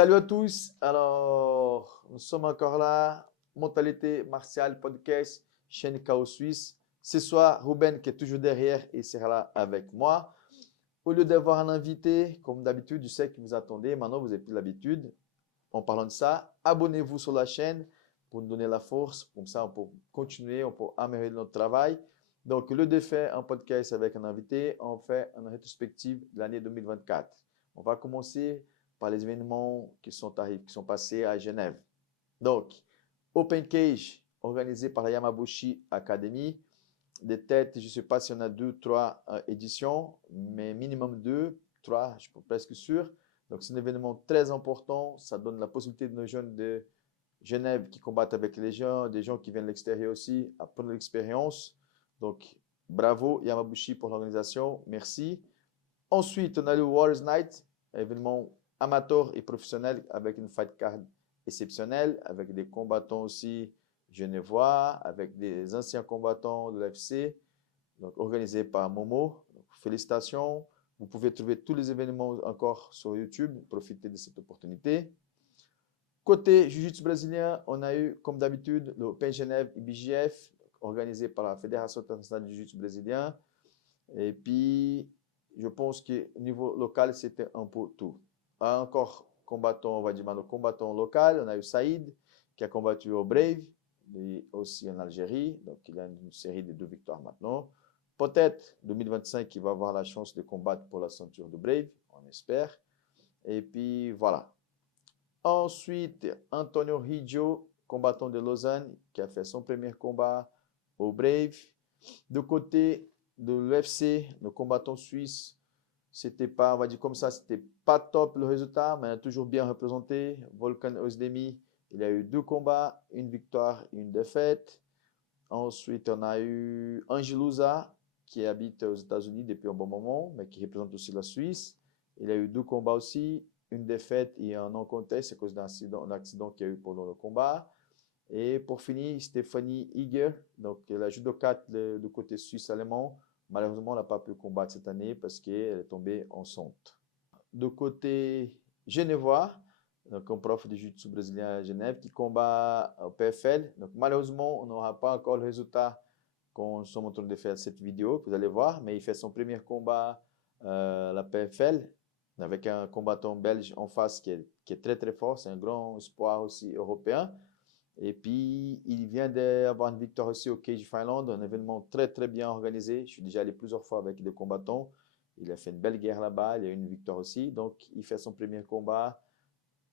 Salut à tous. Alors, nous sommes encore là. Mentalité martiale podcast, chaîne Chaos Suisse. Ce soir, Ruben qui est toujours derrière et sera là avec moi. Au lieu d'avoir un invité, comme d'habitude, je sais que vous attendez. Maintenant, vous avez plus l'habitude. En parlant de ça, abonnez-vous sur la chaîne pour nous donner la force. Comme ça, on peut continuer, on peut améliorer notre travail. Donc, au lieu de faire un podcast avec un invité, on fait une rétrospective de l'année 2024. On va commencer par les événements qui sont arrivés, qui sont passés à Genève. Donc, Open Cage, organisé par la Yamabushi Academy. Des têtes, je ne sais pas si on a 2, 3 éditions, mais minimum 2, 3, je suis presque sûr. Donc, c'est un événement très important. Ça donne la possibilité de nos jeunes de Genève qui combattent avec les gens, des gens qui viennent de l'extérieur aussi, à prendre l'expérience. Donc, bravo Yamabushi pour l'organisation. Merci. Ensuite, on a le Warriors Night, événement amateur et professionnel avec une fight card exceptionnelle, avec des combattants aussi genevois, avec des anciens combattants de l'UFC, donc organisé par Momo. Donc, félicitations. Vous pouvez trouver tous les événements encore sur YouTube. Profitez de cette opportunité. Côté Jiu-Jitsu brésilien, on a eu, comme d'habitude, le Open Genève IBJF, organisé par la Fédération internationale du Jiu-Jitsu brésilien. Et puis, je pense qu'au niveau local, c'était un peu tout. Encore combattant, on va dire, le combattant local, on a eu Saïd, qui a combattu au Brave, et aussi en Algérie. Donc, il a une série de 2 victoires maintenant. Peut-être 2025, il va avoir la chance de combattre pour la ceinture de Brave, on espère. Et puis, voilà. Ensuite, Antonio Riggio, combattant de Lausanne, qui a fait son premier combat au Brave. De côté de l'UFC, le combattant suisse, c'était pas, on va dire comme ça, c'était pas top le résultat, mais toujours bien représenté. Volkan Ozdemir, il a eu 2 combats, une victoire et une défaite. Ensuite, on a eu Angelouza, qui habite aux États-Unis depuis un bon moment, mais qui représente aussi la Suisse. Il a eu 2 combats aussi, une défaite et un non-contest à cause d'un accident qu'il y a eu pendant le combat. Et pour finir, Stéphanie Iger, donc la judokate du côté suisse-allemand, malheureusement, elle n'a pas pu combattre cette année parce qu'elle est tombée enceinte. De côté genevois, donc un prof de jiu-jitsu brésilien à Genève qui combat au PFL. Donc malheureusement, on n'aura pas encore le résultat quand nous sommes en train de faire cette vidéo, que vous allez voir, mais il fait son premier combat à la PFL avec un combattant belge en face qui est très très fort. C'est un grand espoir aussi européen. Et puis, il vient d'avoir une victoire aussi au Cage Finland, un événement très très bien organisé. Je suis déjà allé plusieurs fois avec des combattants. Il a fait une belle guerre là-bas, il a eu une victoire aussi. Donc, il fait son premier combat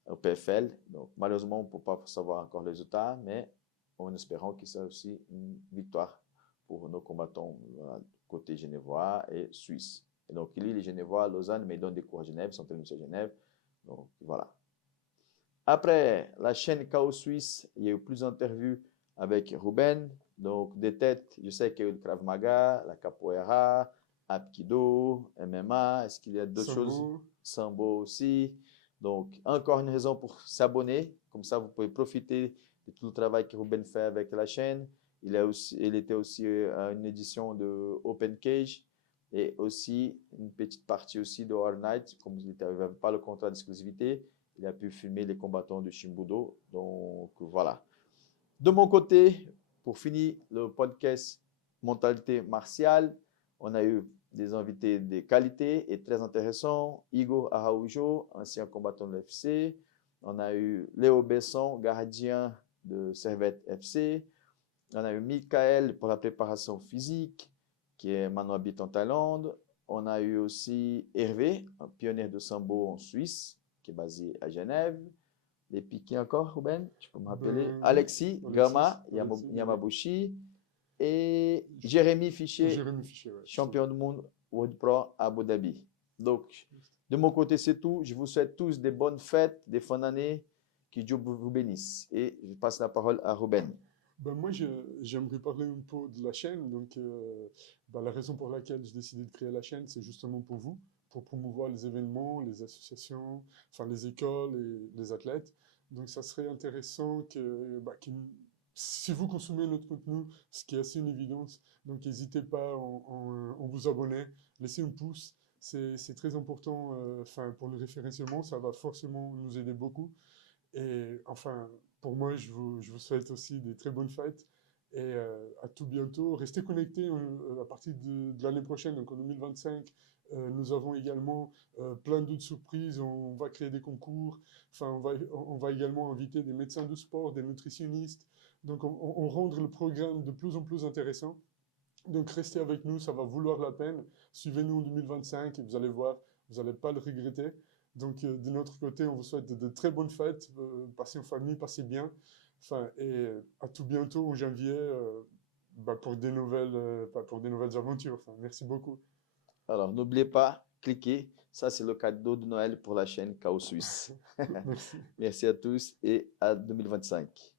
au PFL. Donc, malheureusement, on ne peut pas savoir encore le résultat, mais en espérant qu'il soit aussi une victoire pour nos combattants côté genevois et suisse. Et donc, il est genevois à Lausanne, mais il donne des cours à Genève, sont à Genève. Donc, voilà. Après la chaîne Chaos Suisse, il y a eu plusieurs interviews avec Ruben. Donc, des têtes, je sais qu'il y a eu le Krav Maga, la Capoeira, Apkido, MMA. Est-ce qu'il y a d'autres choses? Sambo. Sambo aussi. Donc, encore une raison pour s'abonner. Comme ça, vous pouvez profiter de tout le travail que Ruben fait avec la chaîne. Il était aussi à une édition de Open Cage et aussi une petite partie aussi de All Night. Comme il n'avait pas le contrat d'exclusivité, il a pu filmer les combattants de Shimbudo. Donc voilà. De mon côté, pour finir le podcast Mentalité martiale, on a eu des invités de qualité et très intéressants. Igor Araujo, ancien combattant de l'FC. On a eu Léo Besson, gardien de Servette FC. On a eu Michael pour la préparation physique, qui est maintenant habite en Thaïlande. On a eu aussi Hervé, un pionnier de sambo en Suisse, qui est basé à Genève. Et puis qui encore, Ruben? Tu peux me rappeler? Ben oui, Alexis Alexis, Gama Alexis Gamay. Yamabushi et Jérémy Fichet, Jérémy Fichet, ouais, c'est ça. champion du monde World Pro à Abu Dhabi. Donc, de mon côté, c'est tout. Je vous souhaite tous des bonnes fêtes, des bonnes années. Que Dieu vous bénisse. Et je passe la parole à Ruben. Ben moi, j'aimerais parler un peu de la chaîne. Donc, ben, la raison pour laquelle j'ai décidé de créer la chaîne, c'est justement pour vous, pour promouvoir les événements, les associations, enfin les écoles et les athlètes. Donc, ça serait intéressant si vous consommez notre contenu, ce qui est assez une évidence, donc n'hésitez pas en vous abonner, laissez un pouce. c'est très important. Enfin, pour le référencement, ça va forcément nous aider beaucoup. Et enfin, pour moi, je vous souhaite aussi des très bonnes fêtes et à tout bientôt. Restez connectés à partir de l'année prochaine, donc en 2025. Nous avons également plein d'autres surprises. On va créer des concours. Enfin, on va également inviter des médecins de sport, des nutritionnistes. Donc, on rendre le programme de plus en plus intéressant. Donc, restez avec nous, ça va vouloir la peine. Suivez-nous en 2025 et vous allez voir, vous n'allez pas le regretter. Donc, de notre côté, on vous souhaite de très bonnes fêtes. Passez en famille, passez bien. Enfin, et à tout bientôt en janvier pour des nouvelles aventures. Enfin, merci beaucoup. Alors, n'oubliez pas, cliquez. Ça, c'est le cadeau de Noël pour la chaîne Chaos Suisse. Merci. Merci à tous et à 2025.